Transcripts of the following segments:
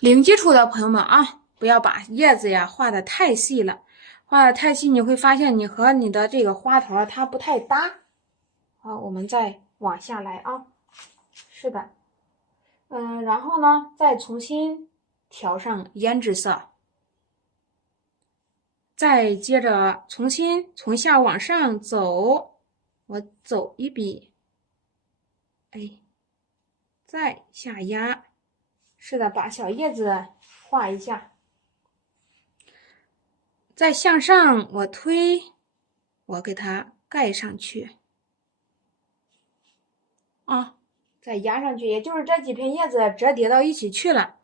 零基础的朋友们啊，不要把叶子呀画的太细了，画的太细你会发现你和你的这个花头它不太搭。好，我们再往下来啊。是的，然后呢，再重新调上胭脂色，再接着重新从下往上走，我走一笔，哎，再下压，是的，把小叶子画一下，再向上我推，我给它盖上去，啊，再压上去，也就是这几片叶子折叠到一起去了，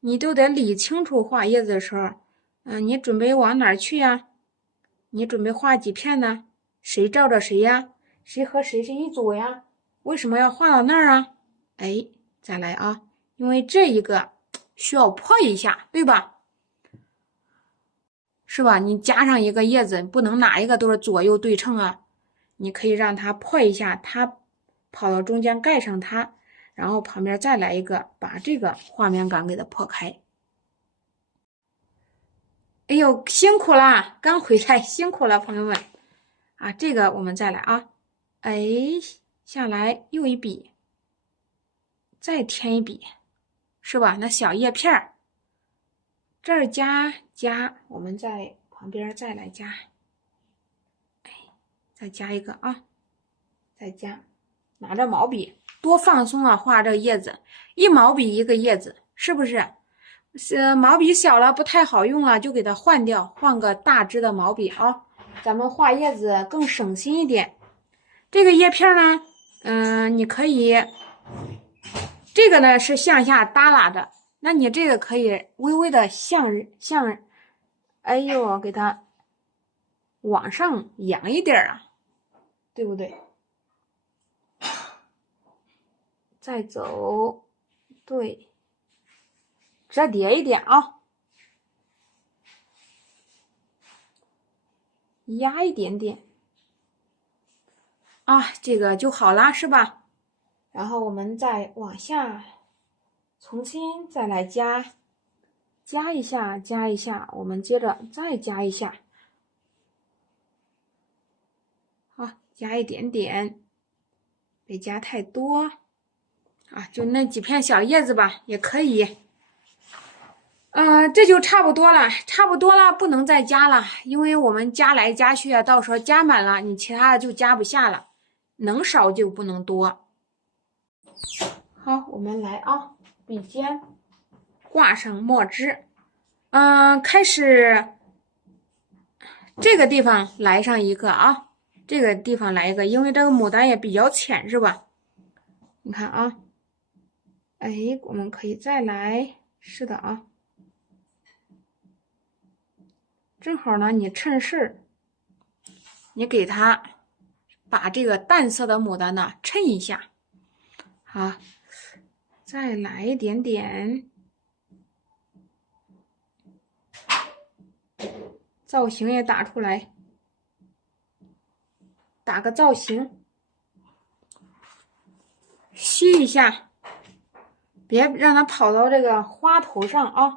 你都得理清楚画叶子的时候，你准备往哪儿去呀？你准备画几片呢？谁照着谁呀？谁和谁是一组呀？为什么要画到那儿啊？哎，再来啊，因为这一个需要破一下，对吧？是吧？你加上一个叶子，不能哪一个都是左右对称啊。你可以让它破一下，它跑到中间盖上它，然后旁边再来一个，把这个画面感给它破开。哎呦，辛苦啦！刚回来，辛苦了，朋友们啊！这个我们再来啊，哎，下来又一笔，再添一笔，是吧？那小叶片儿，这儿加，我们在旁边再来加，哎，再加一个啊，再加，拿着毛笔多放松啊！画这个叶子，一毛笔一个叶子，是不是？毛笔小了不太好用了，就给它换掉，换个大支的毛笔啊。咱们画叶子更省心一点。这个叶片呢，你可以，这个呢是向下耷拉着，那你这个可以微微的向，哎呦，给它往上扬一点啊，对不对？再走，对，折叠一点啊。压一点点啊，这个就好啦，是吧？然后我们再往下，重新再来加一下，我们接着再加一下，好，加一点点，别加太多啊，就那几片小叶子吧，也可以。这就差不多了，不能再加了，因为我们加来加去啊，到时候加满了，你其他的就加不下了，能少就不能多。好，我们来啊，笔尖挂上墨汁，开始这个地方来上一个啊，这个地方来一个，因为这个牡丹也比较浅，是吧？你看啊，哎，我们可以再来，是的啊。正好呢，你趁势，你给它把这个淡色的牡丹呢衬一下，好，再来一点点，造型也打出来，打个造型，吸一下，别让它跑到这个花头上啊。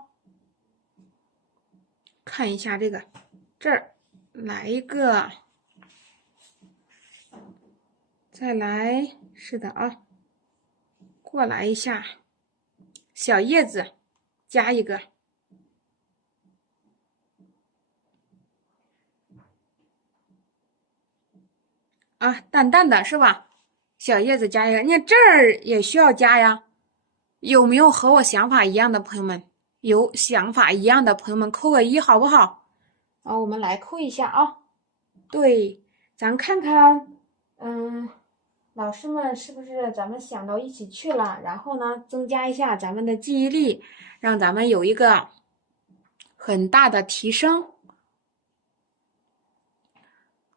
看一下这个，这儿来一个。再来，是的啊，过来一下，小叶子加一个，啊，淡淡的是吧？小叶子加一个，你看这儿也需要加呀。有没有和我想法一样的朋友们？有想法一样的朋友们扣个1好不好？啊，我们来扣一下啊。对，咱看看，老师们是不是咱们想到一起去了？然后呢，增加一下咱们的记忆力，让咱们有一个很大的提升。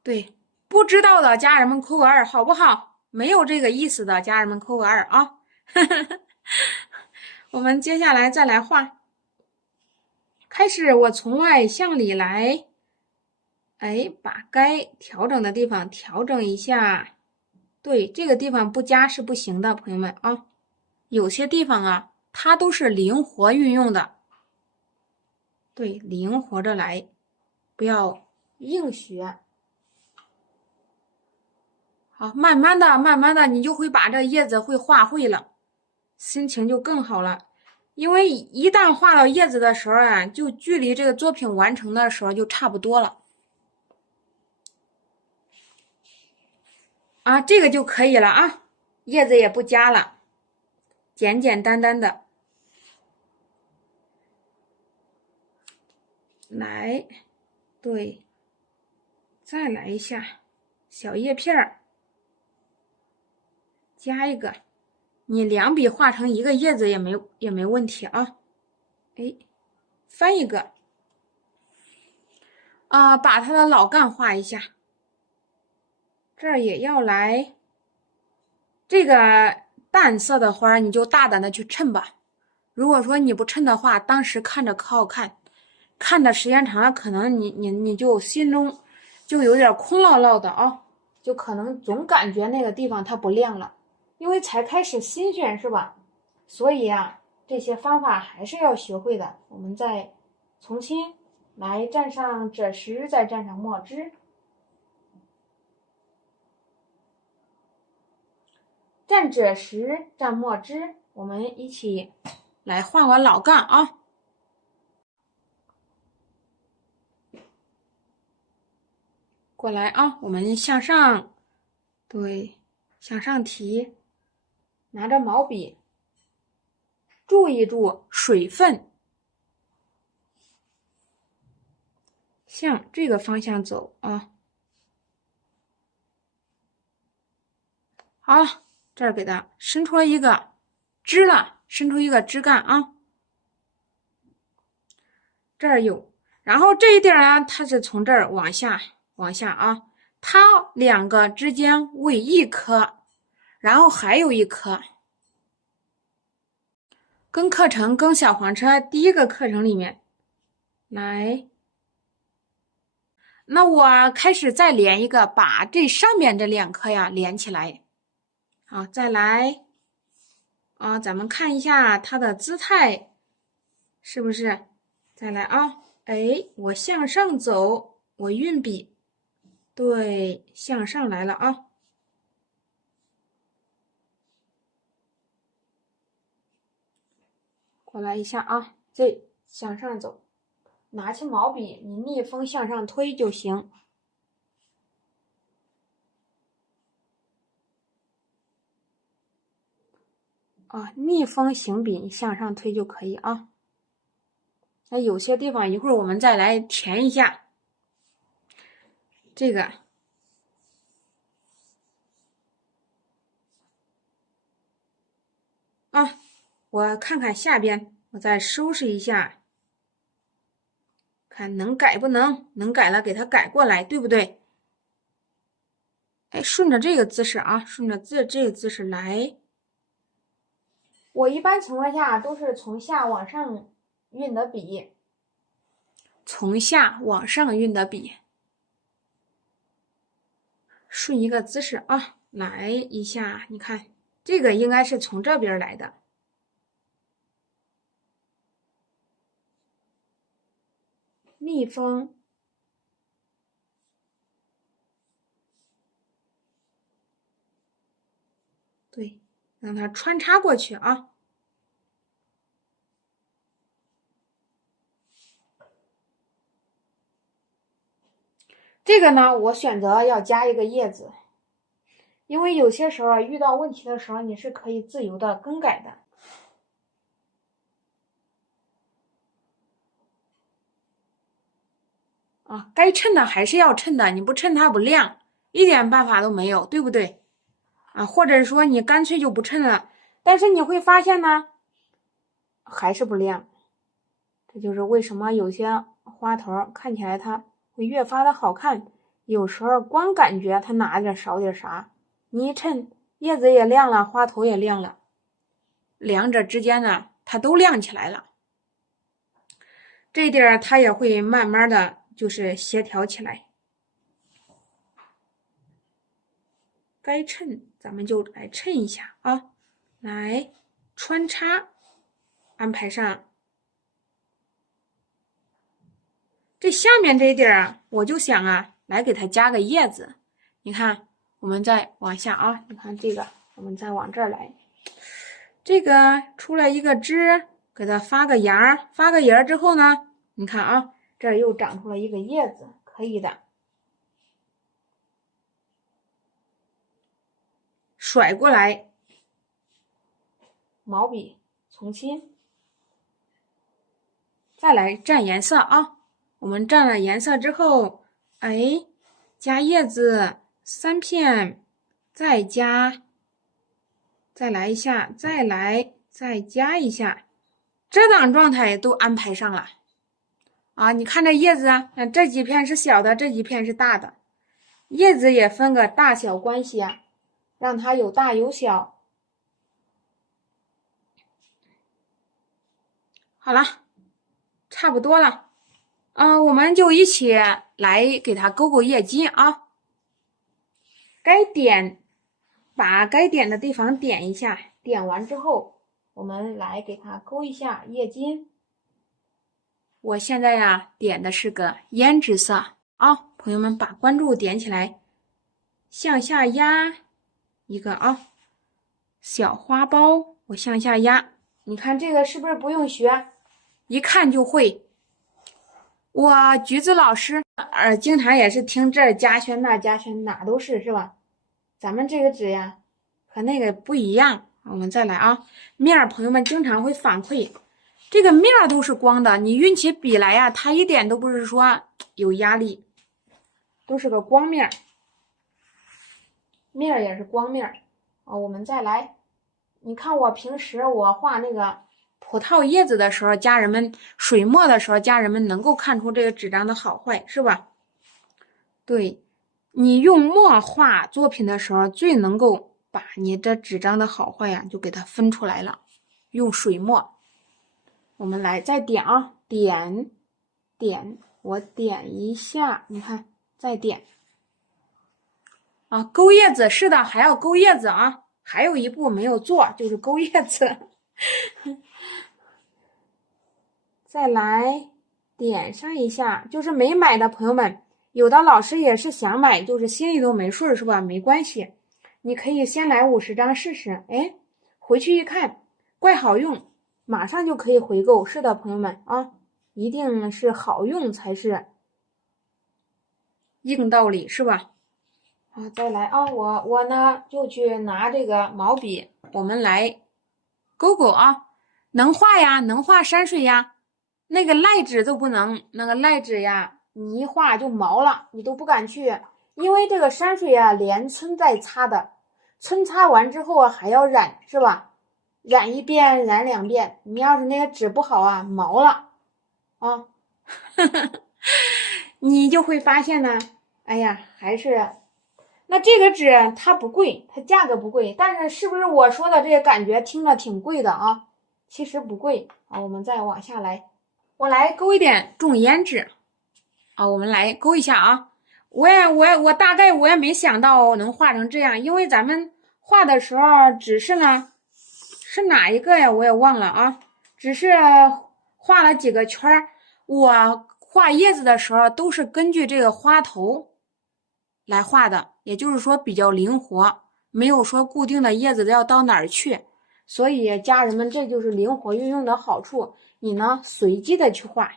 对，不知道的家人们扣个2，好不好？没有这个意思的家人们扣个2啊。我们接下来再来画。开始，我从外向里来，哎，把该调整的地方调整一下。对，这个地方不加是不行的，朋友们啊。有些地方啊，它都是灵活运用的。对，灵活着来，不要硬学。好，慢慢的，你就会把这叶子会画会了，心情就更好了。因为一旦画到叶子的时候啊，就距离这个作品完成的时候就差不多了。啊，这个就可以了啊，叶子也不加了，简简单单的。来，对，再来一下小叶片儿，加一个。你两笔画成一个叶子也没问题啊。哎，翻一个。把它的老干画一下。这儿也要来。这个淡色的花你就大胆的去衬吧。如果说你不衬的话，当时看着可好看，看的时间长了，可能你就心中就有点空落落的啊，就可能总感觉那个地方它不亮了，因为才开始新鲜是吧？所以啊，这些方法还是要学会的。我们再重新来蘸上赭石，再蘸上墨汁。蘸赭石，蘸墨汁，我们一起来画个老干啊。过来啊，我们向上，对，向上提，拿着毛笔，注意住水分，向这个方向走啊。好了，这儿给它伸出一个枝了，伸出一个枝干啊。这儿有，然后这一点呢，它是从这儿往下啊，它两个之间为一颗，然后还有一颗。跟课程跟小黄车第一个课程里面来，那我开始再连一个，把这上面这两颗呀连起来。好，再来啊，咱们看一下它的姿态是不是？再来啊，哎，我向上走，我运笔，对，向上来了啊。过来一下啊，这向上走，拿起毛笔，你逆风向上推就行。啊，逆风行笔，你向上推就可以啊。那有些地方一会儿我们再来填一下。这个啊，我看看下边，我再收拾一下，看能改不能？能改了，给它改过来，对不对？哎，顺着这个姿势啊，顺着这个姿势来。我一般情况下都是从下往上运的笔，从下往上运的笔，顺一个姿势啊，来一下，你看这个应该是从这边来的，逆风，对，让它穿插过去啊。这个呢，我选择要加一个叶子，因为有些时候遇到问题的时候，你是可以自由的更改的。啊，该衬的还是要衬的，你不衬它不亮，一点办法都没有，对不对？啊，或者说你干脆就不衬了，但是你会发现呢，还是不亮。这就是为什么有些花头看起来它会越发的好看，有时候光感觉它哪点少点啥，你一衬，叶子也亮了，花头也亮了，两者之间呢，它都亮起来了。这一点它也会慢慢的就是协调起来。该衬咱们就来衬一下啊，来穿插，安排上。这下面这一点啊，我就想啊，来给它加个叶子。你看，我们再往下啊，你看这个，我们再往这儿来。这个出来一个枝，给它发个芽，发个芽之后呢，你看啊，这儿又长出了一个叶子，可以的。甩过来，毛笔重新，再来蘸颜色啊。我们蘸了颜色之后，哎，加叶子3片，再加，再来一下，再来，再加一下，这档状态都安排上了啊！你看这叶子啊，这几片是小的，这几片是大的，叶子也分个大小关系啊，让它有大有小。好了，差不多了。我们就一起来给它勾勾叶筋啊。该点，把该点的地方点一下，点完之后，我们来给它勾一下叶筋。我现在呀，点的是个胭脂色啊，朋友们把关注点起来，向下压一个啊，小花苞，我向下压，你看这个是不是不用学，一看就会。我橘子老师经常也是听这加宣那加宣，哪都是吧？咱们这个纸呀和那个不一样。我们再来啊，面儿朋友们经常会反馈，这个面儿都是光的，你运起笔来呀，它一点都不是说有压力，都是个光面儿，面儿也是光面儿啊。我们再来，你看我平时我画那个葡萄叶子的时候，家人们水墨的时候，家人们能够看出这个纸张的好坏，是吧？对，你用墨画作品的时候，最能够把你这纸张的好坏呀，就给它分出来了。用水墨，我们来再点啊，点，我点一下，你看，再点啊，勾叶子，是的，还要勾叶子啊，还有一步没有做，就是勾叶子。再来点上一下，就是没买的朋友们，有的老师也是想买，就是心里都没数，是吧？没关系，你可以先来50张试试，哎，回去一看，怪好用，马上就可以回购。是的，朋友们啊，一定是好用才是硬道理，是吧？啊，再来啊，我呢就去拿这个毛笔，我们来勾勾啊，能画呀，能画山水呀。那个赖纸都不能，那个赖纸呀，你一画就毛了，你都不敢去，因为这个山水呀，连皴带擦的，皴擦完之后啊还要染，是吧？染一遍，染2遍，你要是那个纸不好啊，毛了啊，你就会发现呢，哎呀，还是那这个纸它不贵，它价格不贵，但是是不是我说的这个感觉听着挺贵的啊？其实不贵啊，我们再往下来。我来勾一点重胭脂啊，我们来勾一下啊。我大概我也没想到能画成这样，因为咱们画的时候只是呢是哪一个呀？我也忘了啊，只是画了几个圈儿。我画叶子的时候都是根据这个花头来画的，也就是说比较灵活，没有说固定的叶子要到哪儿去。所以家人们，这就是灵活运用的好处。你呢，随机的去画，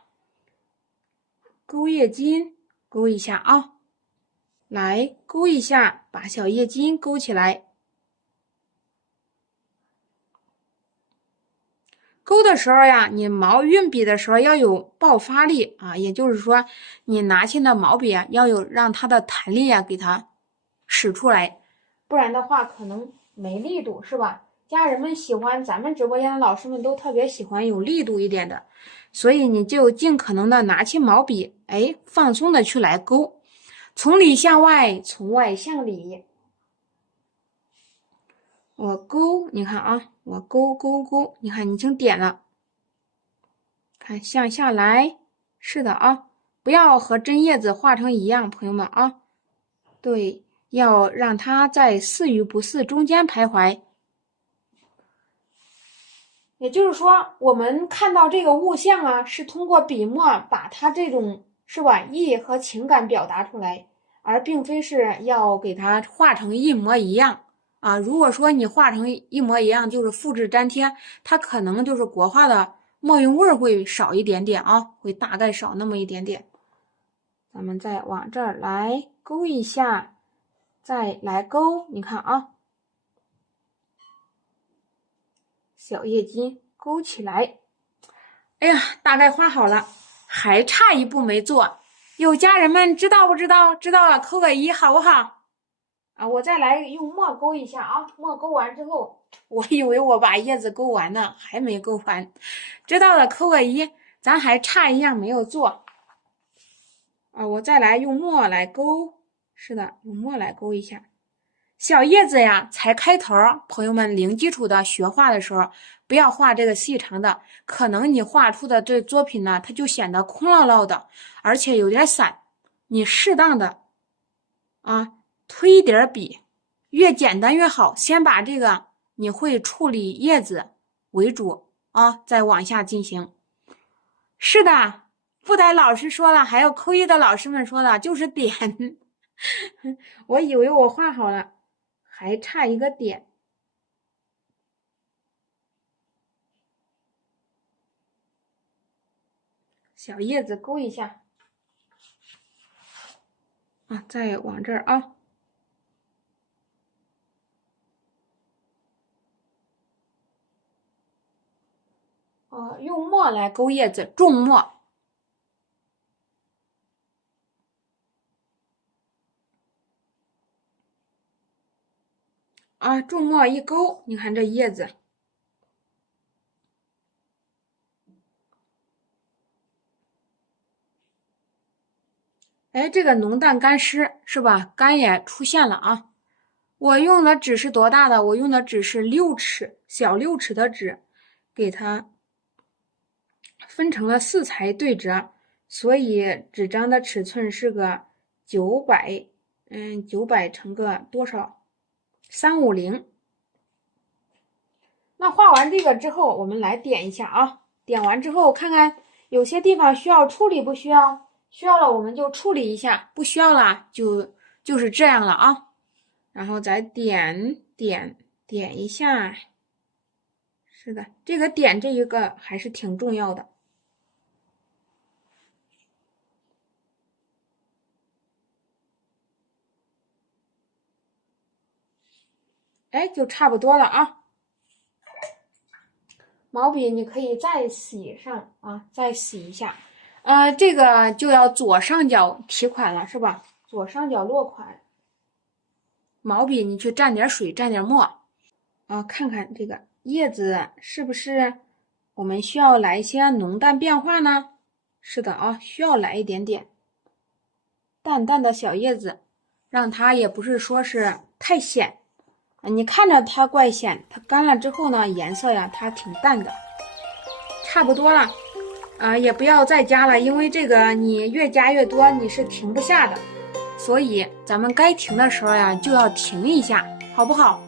勾叶筋，勾一下啊，来勾一下，把小叶筋勾起来。勾的时候呀，你毛运笔的时候要有爆发力啊，也就是说，你拿起的毛笔啊，要有让它的弹力啊，给它使出来，不然的话可能没力度，是吧？家人们喜欢，咱们直播间的老师们都特别喜欢有力度一点的，所以你就尽可能的拿起毛笔，哎，放松的去来勾，从里向外，从外向里。我勾，你看啊，我勾勾勾，你看你已经点了，看向下来，是的啊，不要和真叶子画成一样，朋友们啊，对，要让它在似与不似中间徘徊。也就是说，我们看到这个物象啊，是通过笔墨把它这种是吧意和情感表达出来，而并非是要给它画成一模一样啊。如果说你画成一模一样，就是复制粘贴，它可能就是国画的墨韵味会少一点点啊，会大概少那么一点点。咱们再往这儿来勾一下，再来勾，你看啊。小叶金勾起来，哎呀，大概画好了，还差一步没做，有家人们知道不知道？知道了扣个1，好不好？啊，我再来用墨勾一下啊，墨勾完之后，我以为我把叶子勾完呢，还没勾完，知道了扣个1，咱还差一样没有做。啊，我再来用墨来勾，是的，用墨来勾一下。小叶子呀，才开头，朋友们零基础的学画的时候，不要画这个细长的，可能你画出的这作品呢，它就显得空落落的，而且有点散。你适当的啊推一点笔，越简单越好。先把这个你会处理叶子为主啊，再往下进行。是的，布袋老师说了，还有扣1的老师们说的，就是点。我以为我画好了。还差一个点，小叶子勾一下啊，再往这儿啊，用墨来勾叶子，重墨啊，重墨一勾，你看这叶子。哎，这个浓淡干湿是吧？干也出现了啊！我用的纸是多大的？我用的纸是6尺，小6尺的纸，给它分成了4裁对折，所以纸张的尺寸是个900乘个多少？350。那画完这个之后，我们来点一下啊！点完之后，看看有些地方需要处理，不需要？需要了我们就处理一下，不需要了就是这样了啊。然后再点一下，是的，这个点这一个还是挺重要的。哎，就差不多了啊。毛笔你可以再洗上啊，再洗一下。这个就要左上角提款了，是吧？左上角落款。毛笔你去蘸点水，蘸点墨啊，看看这个叶子是不是我们需要来一些浓淡变化呢？是的啊，需要来一点点淡淡的小叶子，让它也不是说是太显。你看着它怪显，它干了之后呢，颜色呀它挺淡的，差不多了。也不要再加了，因为这个你越加越多，你是停不下的。所以咱们该停的时候呀，就要停一下，好不好？